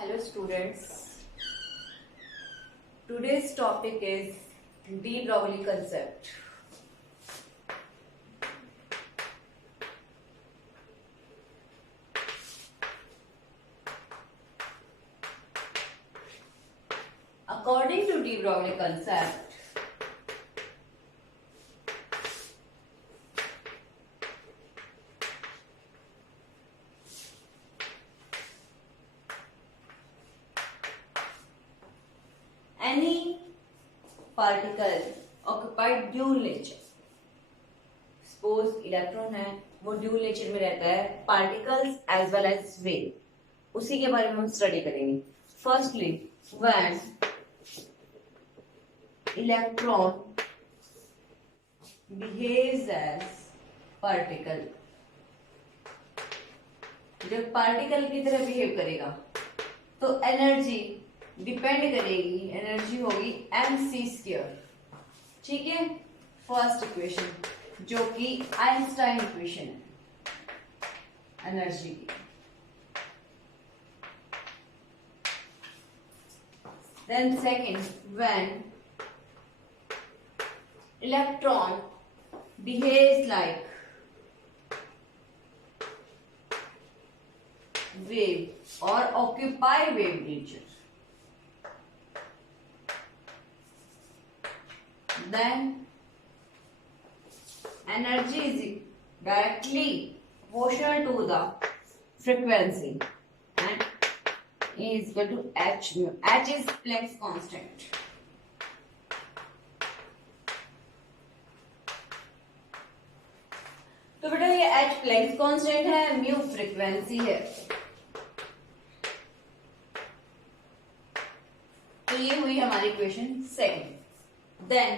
Hello students. Today's topic is de Broglie concept. According to de Broglie concept, any particle occupied dual nature. Suppose electron है वो dual nature में रहता है, particles as well as wave, उसी के बारे में हम स्टडी करेंगे. Firstly when electron behaves as particle, जब पार्टिकल की तरह बिहेव करेगा तो एनर्जी डिपेंड करेगी, एनर्जी होगी mc². ठीक है, फर्स्ट इक्वेशन जो कि आइंस्टाइन इक्वेशन है एनर्जी की. Then second, when electron behaves like wave or occupy wave nature, then energy is directly proportional to the frequency and E is equal to h mu. H is Planck's constant. तो बेटा ये h Planck's constant है, mu frequency है. तो ये हुई हमारी equation second. Then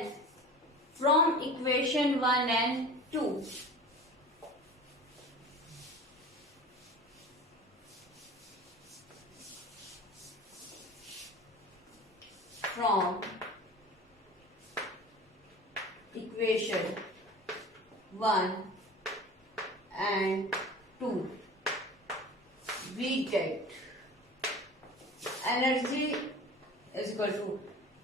from equation 1 and 2, from equation 1 and 2 we get energy is equal to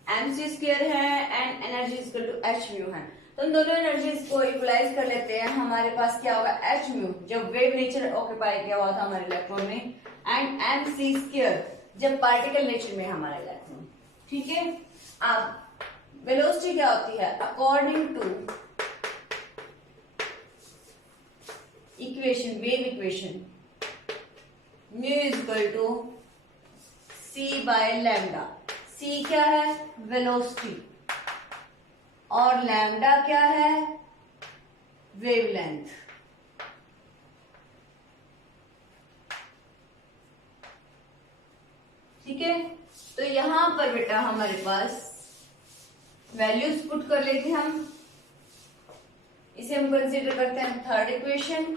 mc² है and energy is equal to h mu है. तो इन दोनों एनर्जीज को इक्वलाइज कर लेते हैं. हमारे पास क्या होगा, h mu जब वेव नेचर ऑक्यूपाई किया हुआ था हमारे इलेक्ट्रॉन में, एंड mc² जब पार्टिकल नेचर में हमारा इलेक्ट्रॉन. ठीक है, अब वेलोसिटी क्या होती है according to equation, wave equation, mu is equal to c/λ. c क्या है, वेलोसिटी, और लैम्डा क्या है, वेवलेंथ. ठीक है, तो यहां पर बेटा हमारे पास वैल्यूज पुट कर लेते हैं हम. इसे हम कंसीडर करते हैं थर्ड इक्वेशन.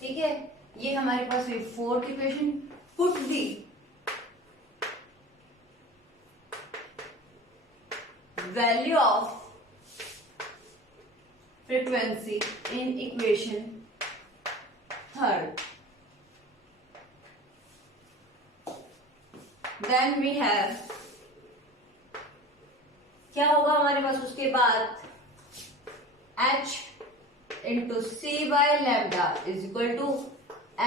ठीक है, ये हमारे पास हुई fourth equation. Put the value of frequency in equation third. Then we have क्या होगा हमारे पास उसके बाद h into c/λ is equal to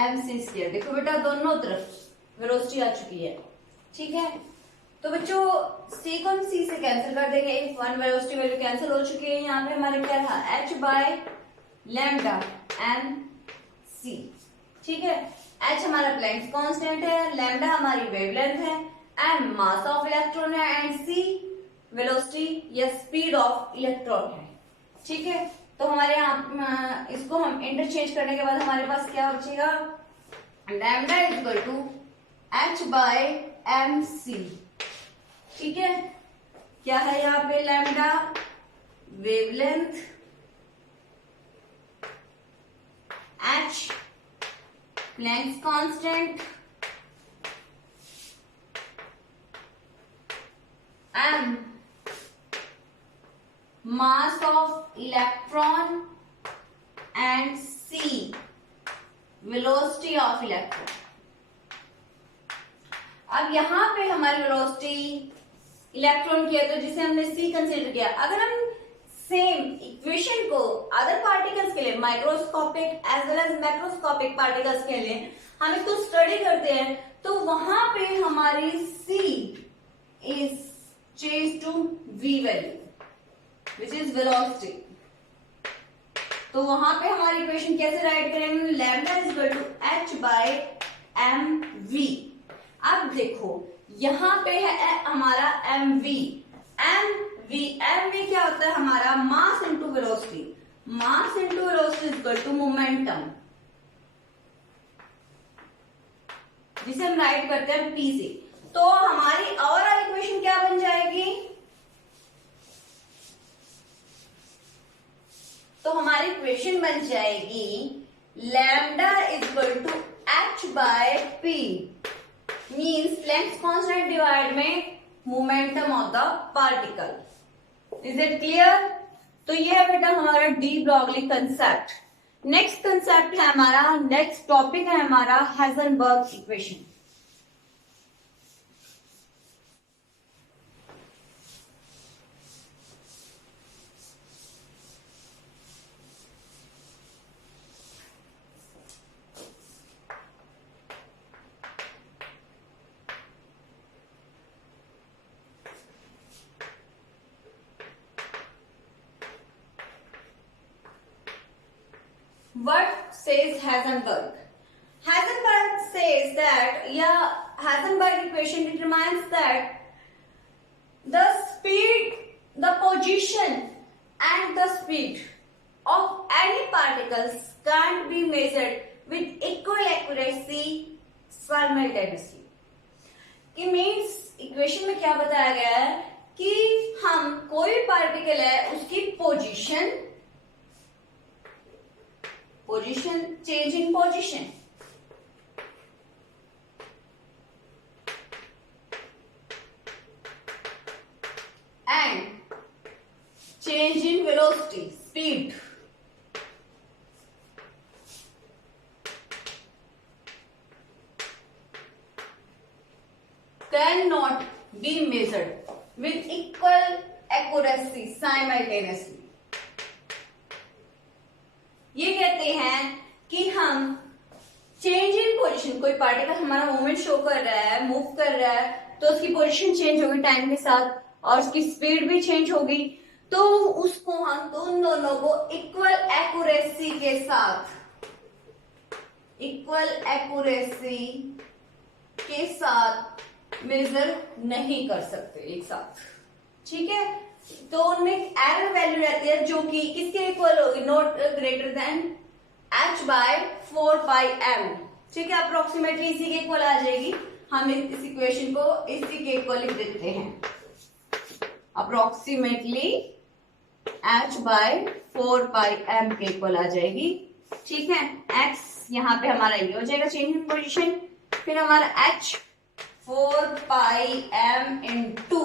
mc². देखो बेटा दोनों तरफ वेलोसिटी आ चुकी है. ठीक है, तो बच्चों c को हम c से कैंसिल कर देंगे. वन वेलोसिटी वैल्यू कैंसिल हो चुकी है. यहाँ पे हमारे क्या रहा, h/λ mc. ठीक है, h हमारा प्लैंक्स कांस्टेंट है, लैम्डा हमारी वेवलेंथ है, m मास ऑफ इलेक्ट्रॉन है, एंड c वेलोसिटी या स्पीड ऑफ इलेक्ट्रॉन है. ठीक है, तो हमारे यहाँ इसको हम इंटरचेंज करने के बाद हमारे पास क्या बचेगा, lambda is equal to h/mc. ठीक है, क्या है यहाँ पे lambda, wavelength, h Planck's constant, m mass of electron, and c velocity of electron. अब यहाँ पे हमारी वेलोसिटी इलेक्ट्रॉन की है, तो जिसे हमने c कंसीडर किया। अगर हम सेम इक्वेशन को अदर पार्टिकल्स के लिए, microscopic as well as macroscopic particles के लिए हम इसको स्टडी करते हैं, तो वहां पे हमारी c is change to v value which is velocity. तो वहां पे हमारी इक्वेशन कैसे राइट करेंगे, lambda is equal to h by m v. अब देखो यहां पे है हमारा एम वी। एम वी क्या होता है, हमारा mass into velocity. Mass into velocity is equal to momentum, जिसे हम राइट करते हैं पी से। तो हमारी ओवरऑल इक्वेशन क्या बन जाएगी, तो हमारी इक्वेशन बन जाएगी lambda is equal to h by p, means Planck's constant divide में momentum of the particle. Is it clear? तो ये है बेटा हमारा de Broglie concept. Next concept है हमारा, नेक्स्ट टॉपिक है हमारा Heisenberg equation. What says Heisenberg? Heisenberg says that, Heisenberg equation determines that the speed, the position and the speed of any particles can't be measured with equal accuracy simultaneously. कि means equation में क्या बताया गया है कि हम कोई particle है उसकी position change in position and change in velocity speed cannot be measured with equal accuracy simultaneously. ये कहते हैं कि हम चेंज इन पोजीशन, कोई पार्टिकल हमारा मूवमेंट शो कर रहा है, मूव कर रहा है, तो उसकी पोजीशन चेंज होगी टाइम के साथ और उसकी स्पीड भी चेंज होगी, तो उसको हम दोनों को इक्वल एक्यूरेसी के साथ मेजर नहीं कर सकते एक साथ, ठीक है। तो उनमें एरर वैल्यू रहती है जो कि किसके इक्वल होगी, नॉट ग्रेटर देन h बाय 4 पाई m, ठीक है। अप्रोक्सीमेटली इसी के इक्वल आ जाएगी। हम इस इक्वेशन को इसी के इक्वल लिख देते हैं, अप्रोक्सीमेटली h बाय 4 पाई m के इक्वल आ जाएगी, ठीक है। x यहाँ पे हमारा ये हो जाएगा चेंज इन पोजीशन, फिर हमारा h 4 pi m into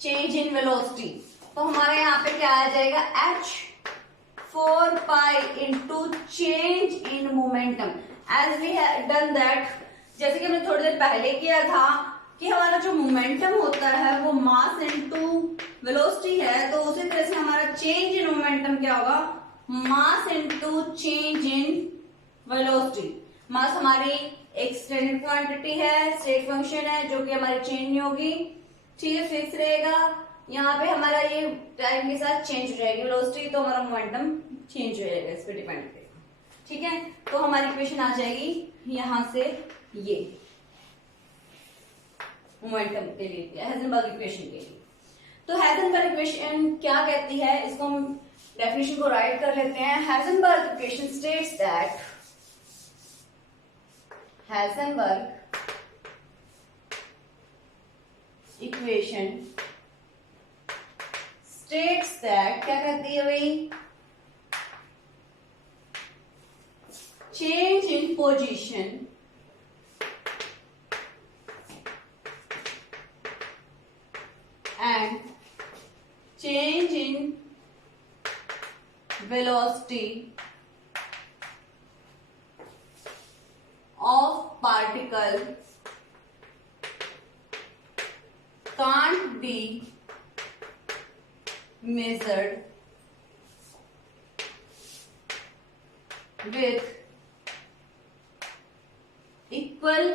change in velocity, तो हमारे यहाँ पे क्या आ जाएगा h 4 pi into change in momentum. As we have done that, जैसे कि हमने थोड़ी देर पहले किया था कि हमारा जो मोमेंटम होता है वो मास इंटू वेलोसिटी है, तो उसी तरह से हमारा चेंज इन मोमेंटम क्या होगा, mass into change in velocity. Mass हमारी एक स्टैंडर्ड क्वांटिटी है, स्टेट फंक्शन है जो कि हमारी चेंज नहीं होगी, ठीक है, फिक्स रहेगा। यहाँ पे हमारा ये टाइम के साथ चेंज हो जाएगी वेलोसिटी, तो हमारा मोमेंटम चेंज हो जाएगा, इस पे डिपेंड करेगा, ठीक है। तो हमारी इक्वेशन आ जाएगी यहां से, ये मोमेंटम के लिए हाइजेनबर्ग इक्वेशन के लिए। तो हाइजेनबर्ग इक्वेशन क्या कहती है, इसको हम डेफिनेशन को राइट कर लेते हैं। Heisenberg equation states that, Heisenberg equation states that, क्या कहती है भाई, change in position and change in velocity of particle can't be measured with equal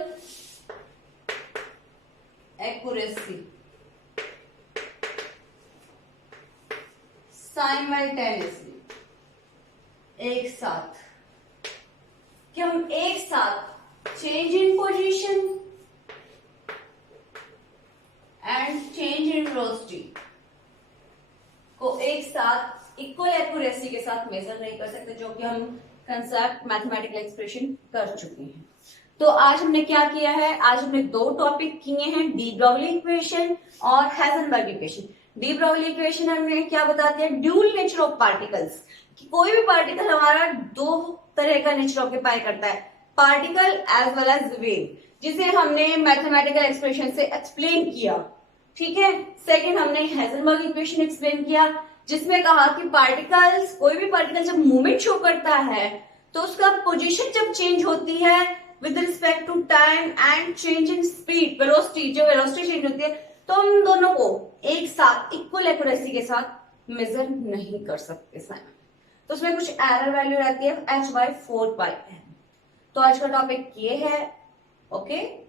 accuracy simultaneously, एक साथ, कि हम एक साथ change in position and change in velocity को एक साथ इक्वल एक्यूरेसी के साथ मेजर नहीं कर सकते, जो कि हम कंसेप्ट मैथमेटिकल एक्सप्रेशन कर चुके हैं। तो आज हमने क्या किया है, आज हमने दो टॉपिक किए हैं, डी ब्रोगली इक्वेशन और Heisenberg equation. De Broglie equation हमने क्या बताती है, ड्यूल नेचर ऑफ पार्टिकल्स, कि कोई भी पार्टिकल हमारा दो तरह का नेचर ऑक्यूपाई करता है, particle as well as wave, जिसे हमने मैथमेटिकल एक्सप्रेशन से एक्सप्लेन किया। ठीक है, सेकंड हमने हाइजेनबर्ग इक्वेशन एक्सप्लेन किया, जिसमें कहा कि पार्टिकल्स, कोई भी पार्टिकल जब मूवमेंट शो करता है तो उसका पोजीशन जब चेंज होती है with respect to time and change in speed, velocity, जो वेलोसिटी चेंज होती है, तो हम दोनों को एक साथ इक्वल एक्यूरेसी के साथ मेजर नहीं कर सकते साइमन, तो उसमें कुछ एरर वैल्यू रहती है h/4 पाई। तो आज का टॉपिक ये है। ओके।